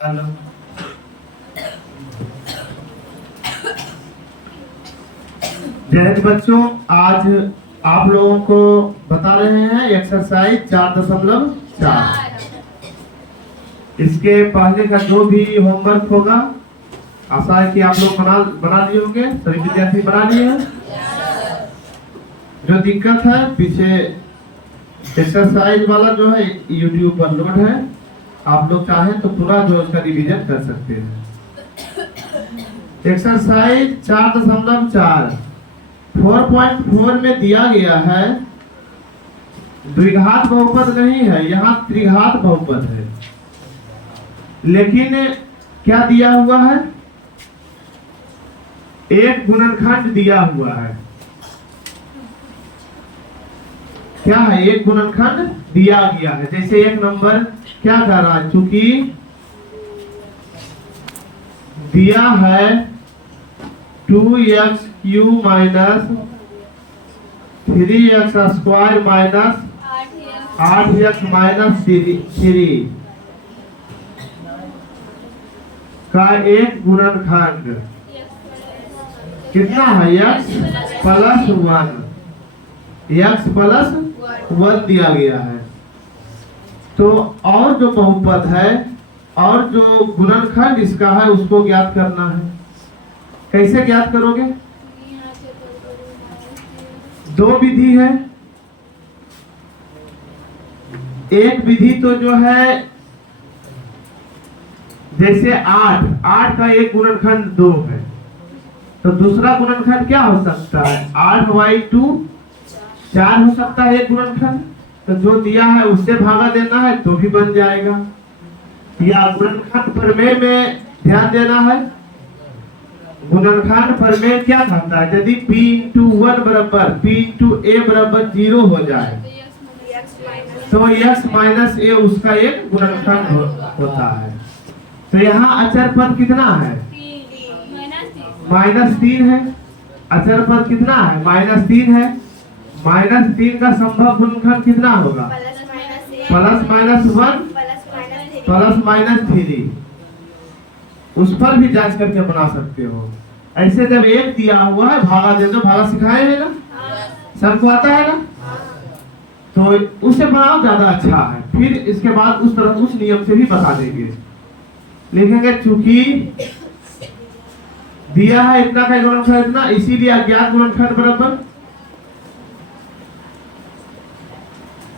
Hello. जय हिंद बच्चों, आज आप लोगों को बता रहे हैं एक्सरसाइज 4.4। इसके पहले का जो भी होमवर्क होगा आशा है कि आप लोग बना लिए होंगे। सभी विद्यार्थी बना लिए हैं। जो दिक्कत है पीछे एक्सरसाइज वाला जो है यूट्यूब पर लोड है, आप लोग चाहें तो पूरा जो इसका रिवीजन कर सकते हैं। एक्सरसाइज 4.4 4.4 में दिया गया है द्विघात बहुपद नहीं है, यहाँ त्रिघात बहुपद है। लेकिन क्या दिया हुआ है? एक गुणनखंड दिया हुआ है। क्या है? एक गुणनखंड दिया गया है। जैसे एक नंबर क्या कर रहा है, चूंकि दिया है 2x³ minus 3x² minus 8x minus 3 का एक गुणनखंड कितना है? x प्लस 1 दिया गया है। तो और जो बहुपद है और जो गुणनखंड इसका है उसको ज्ञात करना है। कैसे ज्ञात करोगे? दो विधि है। एक विधि तो जो है जैसे 8 का एक गुणनखंड 2 है, तो दूसरा गुणनखंड क्या हो सकता है? 8/2 4 हो सकता है एक गुणनखंड। तो जो दिया है उससे भागा देना है तो भी बन जाएगा। या गुणनखंड प्रमेय में ध्यान देना है। गुणनखंड प्रमेय क्या कहता है? यदि p×1 बराबर p×a बराबर 0 हो जाए तो x माइनस a उसका एक गुणनखंड होता है। तो यहाँ अचर पद कितना है? -3 है। अचर पद कितना है? -3 है। -3 का संभव गुणनखंड कितना होगा? +-1 +-3। उस पर भी जांच करके बना सकते हो। ऐसे जब एक दिया हुआ है भागा दे दो। भागा सिखाए है ना, सबको आता है ना, तो उससे बनाओ ज्यादा अच्छा है। फिर इसके बाद उस तरह उस नियम से भी बता देंगे। लिखेंगे चूंकि दिया है इतना का गुणनखंड इतना, इसीलिए अज्ञात गुणनखंड बराबर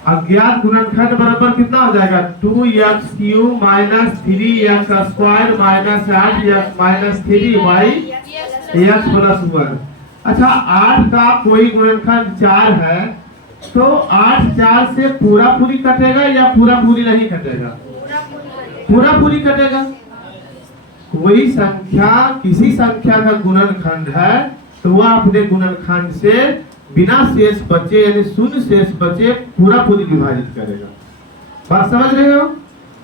अज्ञात गुणनखंड बराबर कितना हो जाएगा? 2x³ minus 3x² minus 8x minus 3y x plus 1। अच्छा, 8 का कोई गुणनखंड 4 है तो 8 4 से पूरा पूरी कटेगा या पूरा पूरी नहीं कटेगा? पूरा पूरी कटेगा। कोई संख्या किसी संख्या का गुणनखंड है तो वह अपने गुणनखंड से बिना शेष बचे यानी शून्य शेष बचे पूरा पूरी विभाजित करेगा। बात समझ रहे हो?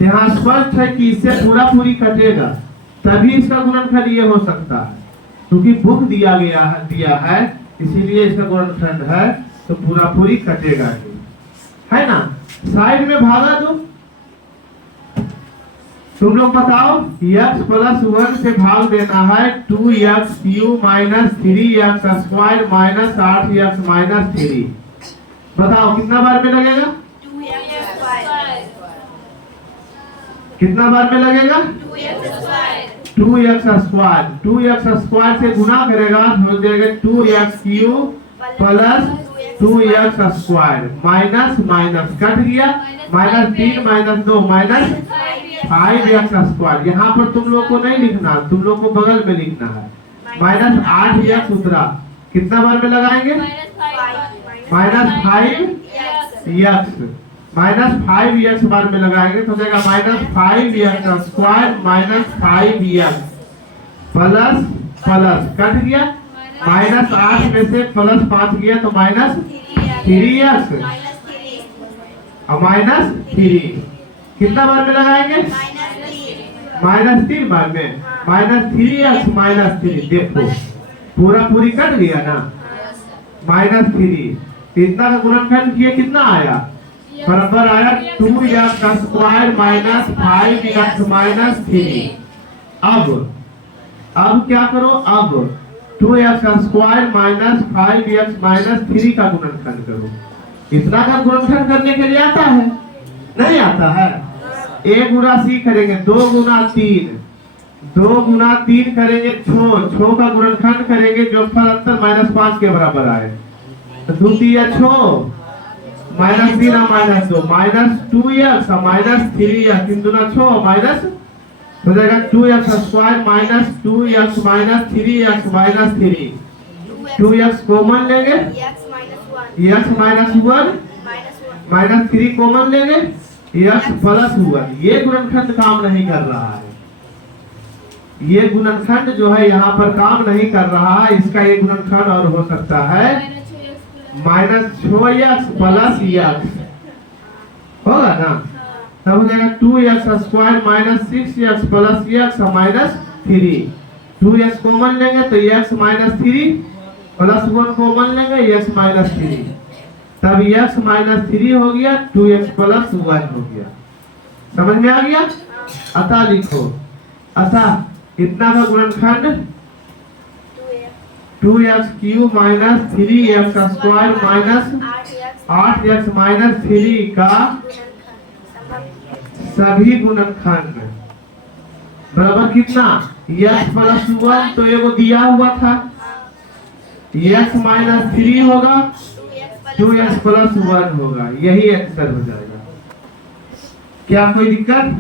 यहाँ स्पष्ट है कि इससे पूरा पूरी कटेगा तभी इसका गुणनखंड ये हो सकता है। क्योंकि बुक दिया है इसीलिए इसका गुणनखंड है तो पूरा पूरी कटेगा है ना। साइड में भागा दो। तुम लोग बताओ, x प्लस 1 से भाग देना है 2x³ minus 3x² minus 8x minus 3। बताओ कितना बार में लगेगा? 2x²। कितना बार में लगेगा? 2x²। 2x² से गुना करेगा तो हो जाएगा 2x³ plus 2x² minus minus cut गया। -3 -2 माइनस 5x²। यहाँ पर तुम लोग को नहीं लिखना, तुम लोग को बगल में लिखना है। -8x उतरा, कितना बार में लगाएंगे? -5x बार में लगाएंगे तो हो जाएगा -5x² minus 5x plus plus cut गया। -8 में से +5 गया तो -3x और -3 कितना बार में लगाएंगे? -3 बार में। -3x -3 देखो पूरा पूरी कट गया ना। -3 इतना का गुणनखंड किए कितना आया? बराबर आया 2x का स्क्वायर माइनस 5x माइनस 3। अब क्या करो, अब 2x का स्क्वायर माइनस 5x माइनस 3 का गुणनखंड करो। इतना का गुणनखंड करने के लिए आता है? नहीं आता है। a गुना c करेंगे, 2 गुना 3, 2 गुना 3 करेंगे 6 का गुणनखंड करेंगे जो फल अंतर माइनस 5 के बराबर आए, तो 2 3 6 minus 3 minus 2 minus 2x minus 3x 3 दूना 6 माइनस हो जाएगा 2x square minus 2x minus 3x minus 3, 2x common लेंगे, x माइनस 1 माइनस 3 कॉमन लेंगे, x प्लस 1। ये गुणनखंड काम नहीं कर रहा है, ये गुणनखंड जो है यहाँ पर काम नहीं कर रहा है। इसका एक गुणनखंड और हो सकता है माइनस 6x प्लस x, होगा ना? तब हो जाएगा 2x square minus 6x plus x minus 3, 2x common लेंगे तो x माइनस 3 प्लस 1 कॉमन लेंगे x माइनस 3, तब x माइनस 3 हो गया, 2x प्लस 1 हो गया। समझ में आ गया? अतः लिखो, अतः इतना का गुणनखंड 2x cube minus 3x square minus 8x minus 3 का सभी गुणनखंड बराबर कितना? x प्लस 1 तो एगो दिया हुआ था, x माइनस 3 होगा, 2x प्लस 1 होगा। यही आंसर हो जाएगा। क्या कोई दिक्कत?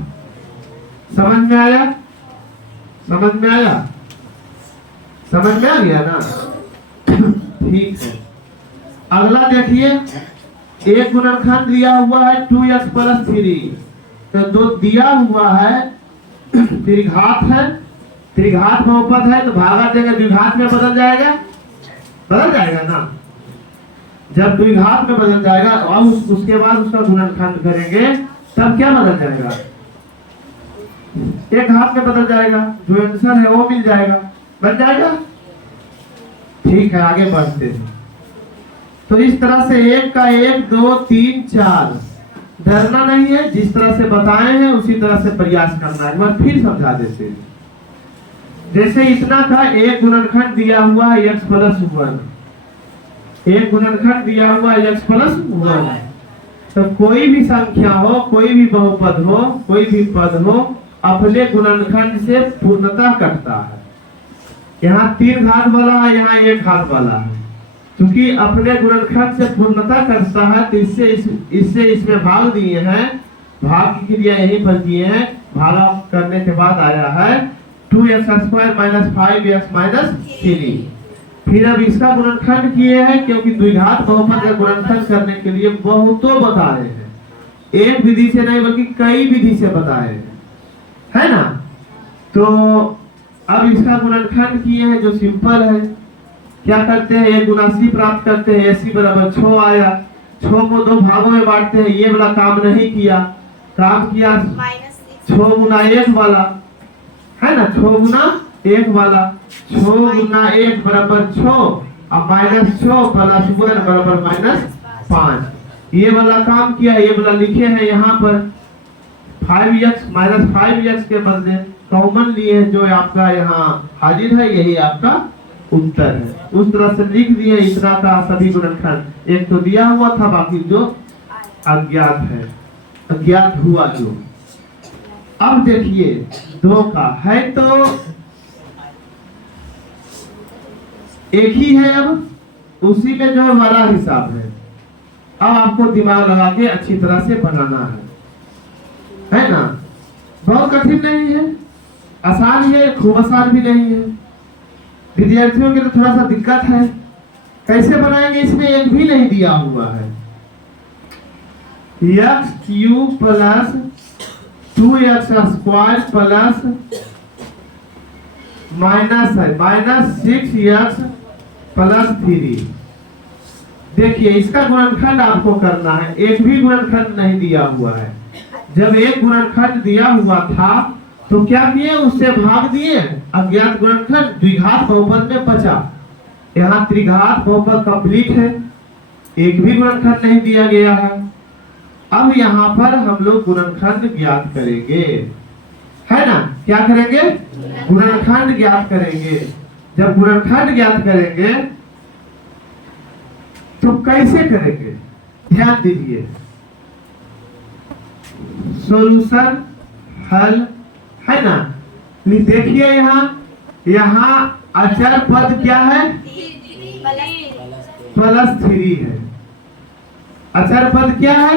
समझ में आया? समझ में आया? समझ में आ गया ना? ठीक है। अगला देखिए, एक गुणनखंड दिया हुआ है 2x प्लस 3, तो दो दिया हुआ है त्रिघात है, त्रिघात बहुपद है, तो भागा देंगे द्विघात में बदल जाएगा, बदल जाएगा ना? जब द्विघात में बदल जाएगा और उसके बाद उसका गुणनखंड करेंगे तब क्या बदल जाएगा? एक घात में बदल जाएगा, जो आंसर है वो मिल जाएगा, बन जाएगा। ठीक है, आगे बढ़ते हैं। तो इस तरह से 1 का 1 2 3 4 डरना नहीं है, जिस तरह से बताए हैं उसी तरह से प्रयास करना है। एक बार फिर समझा देते हैं। जैसे इतना का एक गुणनखंड दिया हुआ है x प्लस 1, एक गुणनखंड दिया हुआ है x प्लस 1, तो कोई भी संख्या हो, कोई भी बहुपद हो, कोई भी पद हो, अपने गुणनखंड से पूर्णतः कटता है। यहाँ 3 घात वाला है, यहाँ 1 घात वाला है, क्योंकि अपने गुणनखंड से पूर्णतः करता है, तो इससे इसमें भाग दिए हैं, भाग की क्रिया यहीं पर किए हैं। भागा करने के बाद आया है 2x square minus 5x minus 3। फिर अब इसका गुणनखंड किए हैं, क्योंकि द्विघात बहुपद का गुणनखंड करने के लिए बहुतों बताए हैं, एक विधि से नहीं बल्कि कई विधि से बताए हैं, है ना? तो अब इसका गुणनखंड किए हैं जो सिंपल है। क्या करते हैं? एक गुना c प्राप्त करते हैं, ac बराबर 6 आया, 6 को 2 भागों में बांटते हैं, ये वाला काम नहीं किया, काम किया 6 गुना 1 वाला, है ना? 6 गुना 1 वाला, 6 गुना 1 बराबर 6 और माइनस 6 प्लस 1 बराबर माइनस 5। ये वाला काम किया, ये वाला लिखे हैं यहाँ पर 5x माइनस 5x के बदले कॉमन लिए, जो आपका यहाँ हाजिर है, यही आपका उत्तर है। उस तरह से लिख दिए इतना का सभी गुणनखंड। एक तो दिया हुआ था, बाकी जो अज्ञात है, अज्ञात हुआ जो। अब देखिए 2 का है तो एक ही है, अब उसी में जो हमारा हिसाब है। अब आपको दिमाग लगा के अच्छी तरह से बनाना है ना? बहुत कठिन नहीं है, आसान है, खूब आसान भी नहीं है। विद्यार्थियों के लिए थोड़ा सा दिक्कत है, कैसे बनाएंगे? इसमें एक भी नहीं दिया हुआ है। x cube plus 2x square plus minus है माइनस 6x प्लस 3। देखिए इसका गुणनखंड आपको करना है, एक भी गुणनखंड नहीं दिया हुआ है। जब एक गुणनखंड दिया हुआ था तो क्या किए? उससे भाग दिए, अज्ञात गुणनखंड द्विघात बहुपद में बचा। यहाँ त्रिघात बहुपद कंप्लीट है, एक भी गुणनखंड नहीं दिया गया है। अब यहाँ पर हम लोग गुणनखंड ज्ञात करेंगे, है ना। क्या करेंगे? गुणनखंड ज्ञात करेंगे। जब गुणनखंड ज्ञात करेंगे तो कैसे करेंगे, ध्यान दीजिए। सॉल्यूशन हल, है ना। देखिए यहाँ अचर पद क्या है? +3 है। अचर पद क्या है?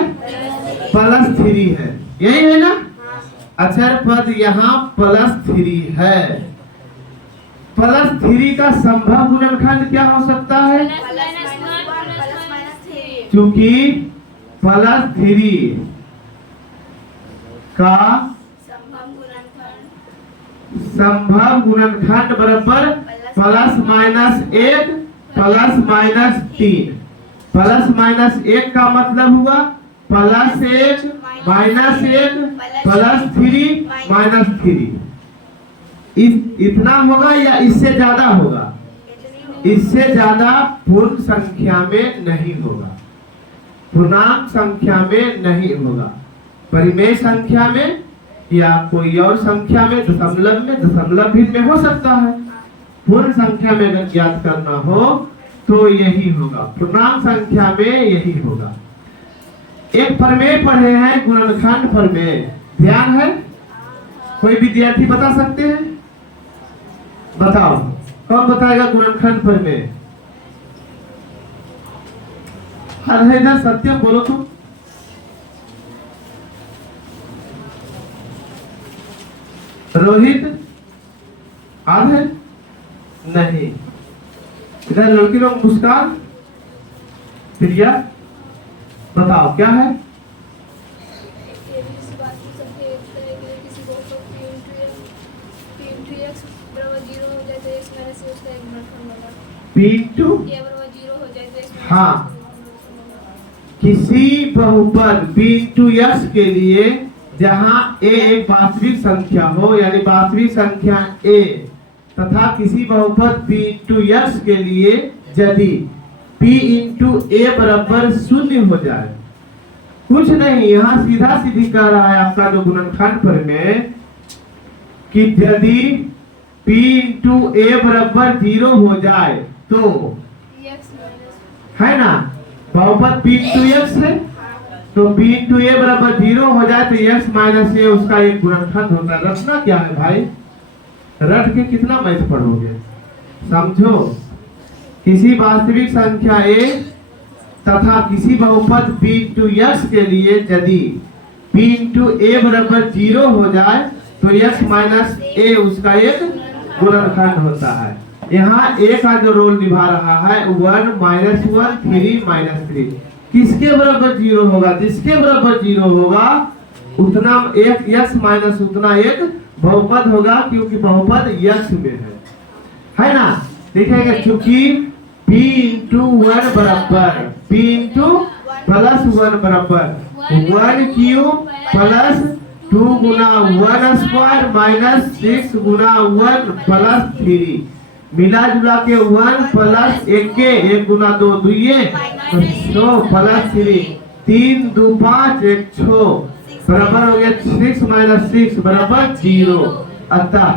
+3 है, यही है ना। अचर पद यहाँ +3 है। +3 का संभव गुणनखंड क्या हो सकता है? क्योंकि +3 का संभव गुणनखंड बराबर ±1 ±3। +-1 का मतलब हुआ +1 -1 +3 -3। इतना होगा या इससे ज्यादा होगा? इससे ज्यादा पूर्ण संख्या में नहीं होगा, पूर्णांक संख्या में नहीं होगा। परिमेय संख्या में या कोई और संख्या में, दशमलव भिन्न में हो सकता है। पूर्ण संख्या में अगर ज्ञात करना हो तो यही होगा, पूर्णांक संख्या में यही होगा। एक प्रमेय पढ़े हैं, गुणनखंड प्रमेय, ध्यान है? कोई विद्यार्थी बता सकते हैं? बताओ, कौन बताएगा गुणनखंड प्रमेय? अरे इधर सत्यम बोलो तुम। रोहित आज है? नहीं। इधर लड़की लोग मुस्कान, प्रिया, बताओ क्या है? हाँ, किसी बहुपद p/x के लिए जहाँ a एक वास्तविक संख्या हो, यानी वास्तविक संख्या a, तथा किसी बहुपद p/x के लिए यदि p/a बराबर 0 हो जाए। कुछ नहीं, यहाँ सीधा सीधी कह रहा है आपका जो गुणनखंड प्रमेय कि यदि p/a बराबर 0 हो जाए तो, है ना, बहुपद p/x है तो p/a बराबर 0 हो जाए तो x - a उसका एक गुणनखंड होता है। रचना क्या है भाई? रट के कितना मैथ पढ़ोगे, समझो। किसी वास्तविक संख्या a तथा किसी बहुपद p/x के लिए यदि p/a बराबर 0 हो जाए तो x - a उसका एक गुणनखंड होता है। यहाँ a का जो रोल निभा रहा है 1 -1 3 -3। किसके बराबर 0 होगा? जिसके बराबर 0 होगा उतना एक x माइनस उतना एक बहुपद होगा, क्योंकि बहुपद x में है ना। देखेंगे चूंकि p/1 बराबर p+1 बराबर 1³ + 2 गुना 1² -6 गुना 1 + 3 मिला जुला के 1 + 1 गुना 2 2 + 3 3 2 5 1 6 बराबर हो गया 6 - 6 बराबर 0। अतः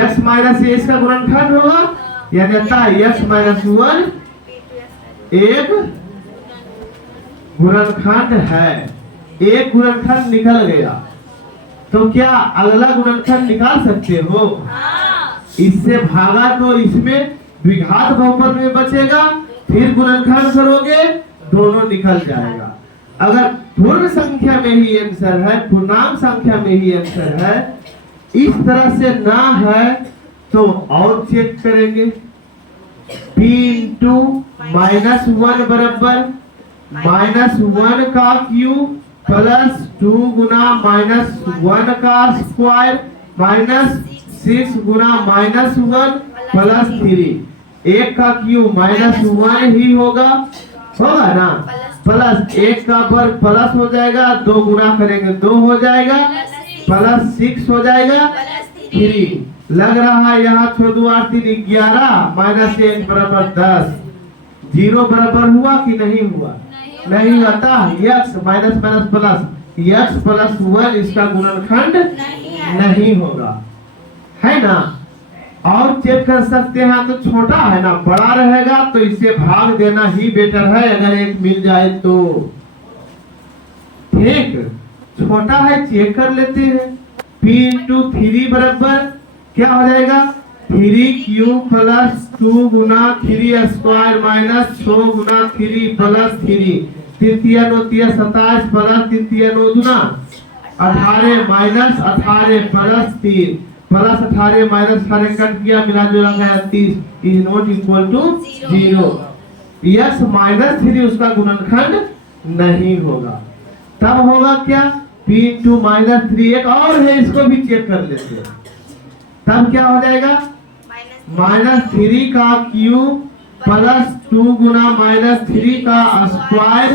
x - a इसका गुणनखंड होगा, यानी अतः x - 1 एक गुणनखंड है। एक गुणनखंड निकल गया तो क्या अगला गुणनखंड निकाल सकते हो? इससे भागा तो इसमें द्विघात बहुपद में बचेगा, फिर गुणनखंड करोगे दोनों निकल जाएगा। अगर पूर्ण संख्या में ही आंसर है, पूर्णांक संख्या में ही आंसर है, इस तरह से ना है तो और चेक करेंगे। p/-1 बराबर -1 का क्यूब + 2 गुना -1 का स्क्वायर -6 गुना -1 + 3। 1 का क्यूब -1 ही होगा ना, प्लस 1 का वर्ग प्लस हो जाएगा, 2 गुना करेंगे 2 हो जाएगा, +6 हो जाएगा 3। लग रहा है यहाँ 6 2 8 3 11 -1 बराबर 10। 0 बराबर हुआ कि नहीं हुआ? नहीं आता। x minus minus plus x plus 1 इसका गुणनखंड नहीं होगा, है ना। और चेक कर सकते हैं तो छोटा है ना, बड़ा रहेगा तो इसे भाग देना ही बेटर है अगर एक मिल जाए तो। ठीक, छोटा है चेक कर लेते हैं। p इंटू 3 बराबर क्या हो जाएगा 3q प्लस 2 गुना 3 स्क्वायर माइनस 6 गुना 3 प्लस 3 तृतीय नौतीय 27 प्लस तृतीय नौ गुना 18 minus 18 plus 3 plus 18 minus 18 cut गया, मिला जुला गया 30 is not equal to 0। x minus 3 उसका गुणनखंड नहीं होगा। तब होगा क्या p इंटू माइनस 3 एक और है, इसको भी चेक कर लेते हैं। तब क्या हो जाएगा माइनस 3 का क्यूब प्लस 2 गुना माइनस 3 का स्क्वायर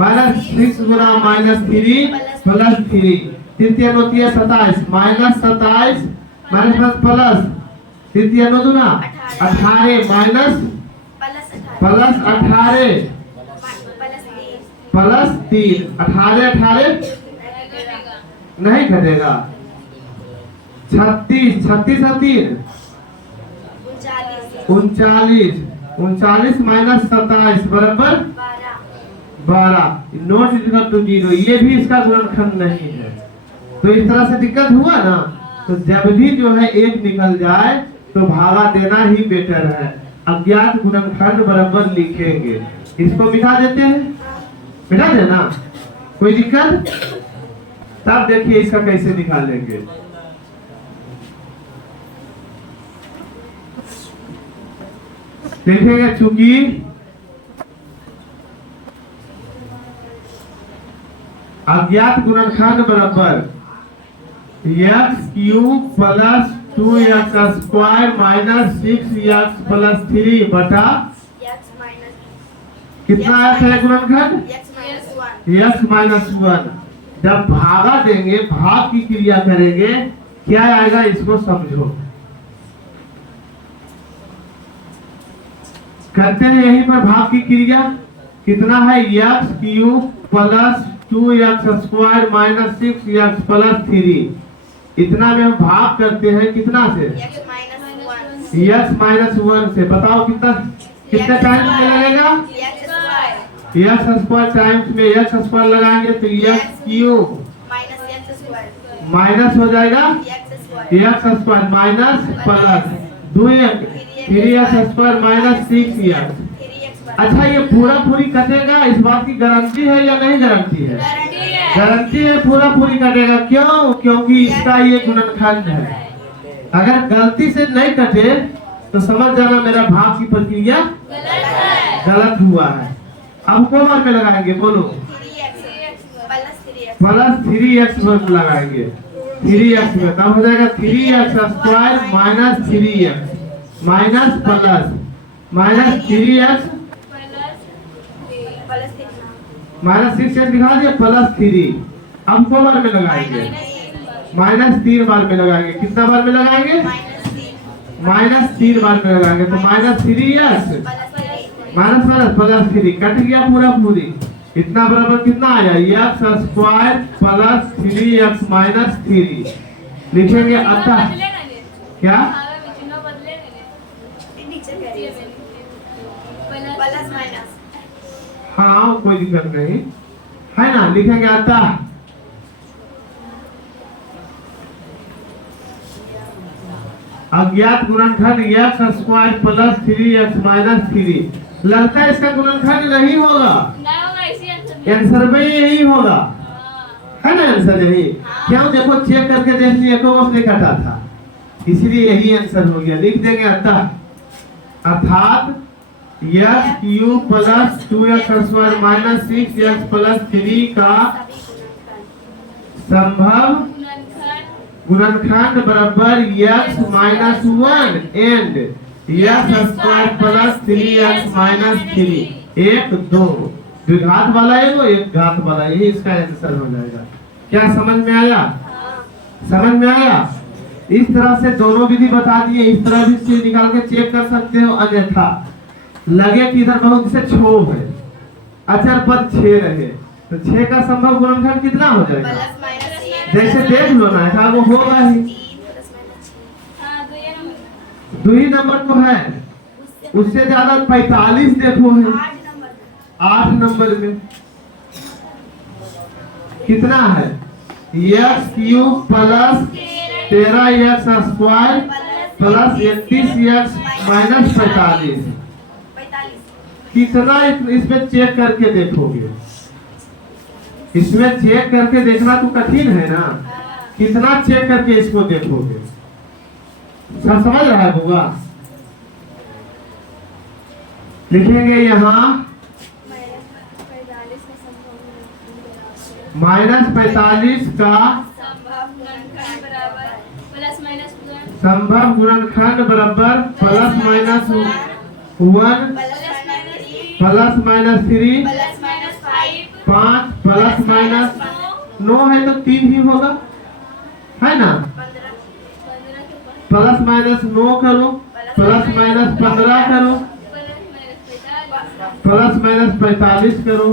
माइनस 6 गुना माइनस 3 प्लस 3 तृतीय नौतीय 27 माइनस 27 माइनस प्लस तृतीय नौ गुना 18 माइनस प्लस 18 प्लस 3 18 18 नहीं घटेगा 36 36 39 39 माइनस 27 बराबर 12 नॉट इक्वल टू 0। ये भी इसका गुणनखंड नहीं है। तो इस तरह से दिक्कत हुआ ना, तो जब भी जो है एक निकल जाए तो भागा देना ही बेटर है। अज्ञात गुणनखंड बराबर लिखेंगे, इसको मिटा देते हैं, मिटा देना कोई दिक्कत। तब देखिए इसका कैसे निकालेंगे। देखेंगे चूंकि अज्ञात गुणनखंड बराबर x cube plus 2x square minus 6x plus 3 बटा कितना आया था गुणनखंड x माइनस 1। जब भागा देंगे, भाग की क्रिया करेंगे, क्या आएगा इसको समझो। करते हैं यहीं पर भाग की क्रिया। कितना है x cube plus 2x square minus 6x plus 3। इतना में हम भाग करते हैं कितना से x माइनस 1 से। बताओ कितना कितना टाइम में लगेगा x स्क्वायर टाइम्स में x स्क्वायर लगाएंगे तो x क्यूब माइनस हो जाएगा x square minus plus 2x 3x square minus 6x। अच्छा ये पूरा पूरी कटेगा, इस बात की गारंटी है या नहीं गारंटी है? गारंटी है पूरा पूरी कटेगा। क्यों? क्योंकि इसका ये गुणनखंड है। अगर गलती से नहीं कटे तो समझ जाना मेरा भाग की प्रक्रिया गलत हुआ है। अब कौन बार में लगाएंगे बोलो? प्लस 3x लगाएंगे 3x में, तब हो जाएगा 3x square minus 3x minus plus minus 3x minus 6x दिखा दिया प्लस 3। अब को बार में लगाएंगे माइनस 3 बार में लगाएंगे। कितना बार में लगाएंगे? माइनस 3 बार में लगाएंगे तो minus 3x minus minus plus 3 cut गया पूरा पूरी। इतना बराबर कितना आया x square plus 3x minus 3 लिखेंगे। अतः क्या हाँ कोई दिक्कत नहीं है ना, लिखेंगे। अतः अज्ञात गुणनखंड x square plus 3x minus 3। लगता है इसका गुणनखंड नहीं होगा, आंसर में यही होगा, है ना आंसर यही। क्यों? देखो चेक करके देख लिया को उसने काटा था, इसलिए यही आंसर हो गया। लिख देंगे अतः अर्थात x cube plus 2x square minus 6x plus 3 का संभव गुणनखंड बराबर x minus 1 and x square plus 3x minus 3। 1 2 द्विघात वाला है वो, एक घात वाला, यही इसका आंसर हो जाएगा। क्या समझ में आया? समझ में आया? इस तरह से दोनों विधि बता दिए, इस तरह भी से निकाल के चेक कर सकते हो। अन्यथा लगे कि इधर बहुत से क्षोभ है अचर पद 6 रहे तो 6 का संभव गुणनखंड कितना हो जाएगा? प्लस माइनस 1 जैसे देख लो ना, ऐसा वो होगा ही। 3 प्लस माइनस 6। हाँ तो ये नंबर 2 ही नंबर को है, उससे ज्यादा 45 देखो है 8 नंबर में कितना है? X cube plus 13x square plus 31x minus 45। 45 कितना इसमें चेक करके देखोगे? इसमें चेक करके देखना तो कठिन है ना, कितना चेक करके इसको देखोगे? सब समझ रहा है बुआ? लिखेंगे यहाँ -45 का संभव गुणनखंड बराबर प्लस माइनस 1 संभव गुणनखंड बराबर plus minus 1 plus minus 3 plus minus 5 5 plus minus 9 है तो 3 ही होगा, है ना? 15 प्लस माइनस 9 करो, प्लस माइनस 15 करो, प्लस माइनस 45 करो।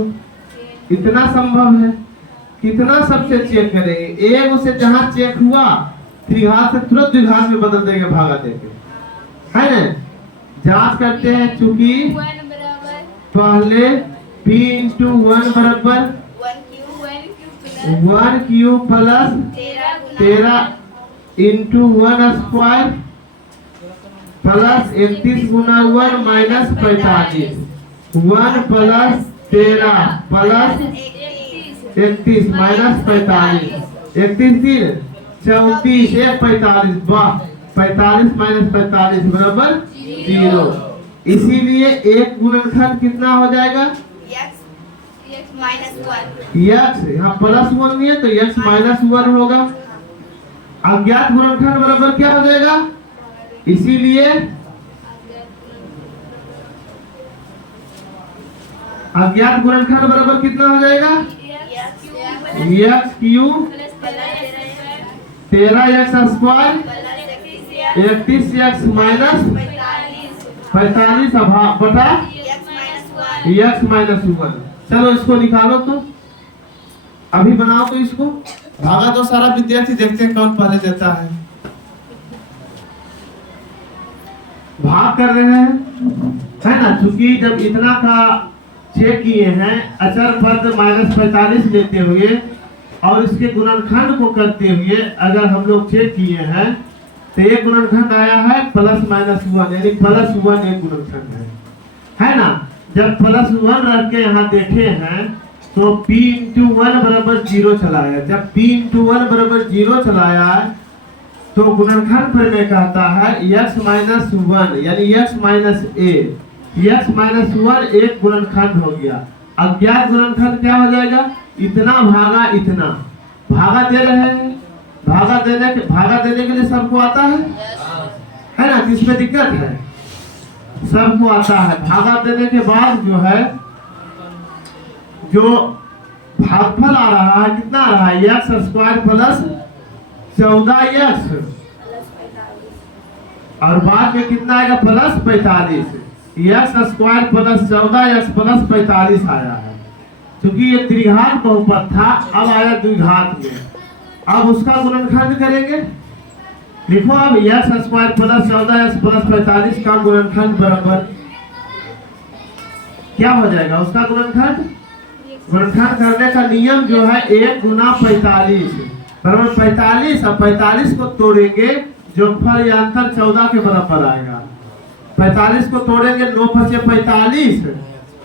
इतना संभव है। कितना सबसे चेक करेंगे? एक उसे जहां चेक हुआ त्रिघात से तुरंत द्विघात में बदल देंगे भागा देंगे, है ना? जांच करते हैं, चूंकि 1 बराबर पहले p इंटू 1 बराबर 1 cube plus 13 into 1 square plus 31 गुना 1 माइनस 45। 1 plus 13 plus 31 minus 45। 31 3 34 1 45। वाह, 45 माइनस 45 बराबर 0। इसीलिए एक गुणनखंड कितना हो जाएगा? x माइनस 1 x यहाँ प्लस 1 नहीं है तो x माइनस 1 होगा। अज्ञात गुणनखंड बराबर क्या हो जाएगा? इसीलिए अज्ञात गुणनखंड बराबर कितना हो जाएगा? x cube 13x square 31x minus 45 बटा x माइनस 1। चलो इसको निकालो तो, अभी बनाओ तो इसको। भागा तो सारा विद्यार्थी देखते हैं कौन पहले देता है। भाग कर रहे हैं, है ना? चूंकि जब इतना का चेक किए हैं अचर पद -45 लेते हुए और इसके गुणनखंड को करते हुए अगर हम लोग चेक किए हैं तो एक गुणनखंड आया है प्लस माइनस 1, यानी प्लस 1 एक गुणनखंड है ना? जब प्लस 1 रख के यहाँ देखे हैं तो p इंटू 1 बराबर 0 चलाया। जब p इंटू 1 बराबर 0 चलाया तो गुणनखंड प्रमेय कहता है x माइनस 1 यानी x minus a। x minus 1 एक गुणनखंड हो गया। अज्ञात गुणनखंड क्या हो जाएगा? इतना भागा इतना। भागा दे रहे हैं, भागा देने के लिए सबको आता है ना? किसमें दिक्कत है? सबको आता है। भागा देने के बाद जो है जो भागफल आ रहा है कितना आ रहा है? एक्स स्क्वायर प्लस 14x और बाद में कितना आएगा? Plus 45। X square plus 14x plus 45 आया है। क्योंकि ये त्रिघात बहुपद था, अब आया द्विघात में। अब उसका गुणनखंड करेंगे। लिखो अब x square plus 14x plus 45 का गुणनखंड बराबर क्या हो जाएगा? उसका गुणनखंड करने का नियम जो है 1 गुना 45 बराबर 45। अब 45 को तोड़ेंगे जो फल या अंतर 14 के बराबर आएगा। 45 को तोड़ेंगे 9 5 45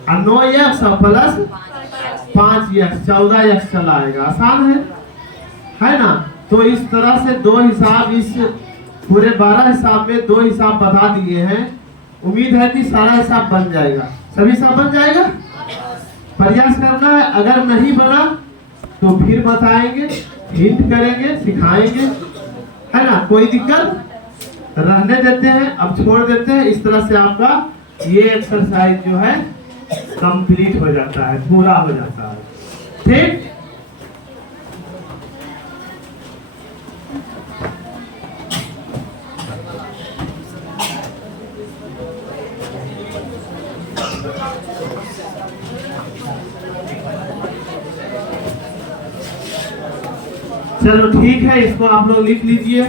और 9x प्लस 5x 14x चला आएगा। आसान है ना? तो इस तरह से दो हिसाब, इस पूरे 12 हिसाब में 2 हिसाब बता दिए हैं। उम्मीद है कि सारा हिसाब बन जाएगा। सभी हिसाब बन जाएगा। प्रयास करना है, अगर नहीं बना तो फिर बताएंगे, हिंट करेंगे, सिखाएंगे, है ना? कोई दिक्कत? रहने देते हैं, अब छोड़ देते हैं। इस तरह से आपका ये एक्सरसाइज जो है कंप्लीट हो जाता है, पूरा हो जाता है। ठीक? चलो ठीक है, इसको आप लोग लिख लीजिए।